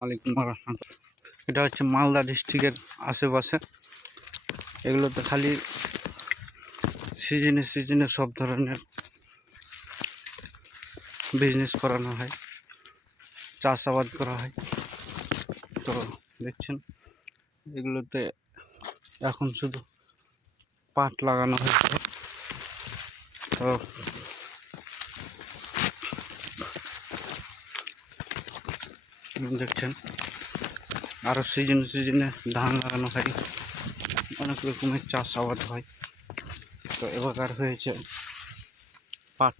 ওয়ালাইকুম রহমতুল্লাহ। এটা হচ্ছে মালদা ডিস্ট্রিক্টের আশেপাশে। এগুলোতে খালি সিজনে সিজনে সব ধরনের বিজনেস করানো হয়, চাষাবাদ করা হয়। তো দেখছেন এগুলোতে এখন শুধু পাট লাগানো হয়েছে। তো দেখছেন আরও সিজনে সিজনে ধান লাগানো হয়, অনেক রকমের চাষাবাদ হয়। তো এবার হয়েছে পাট।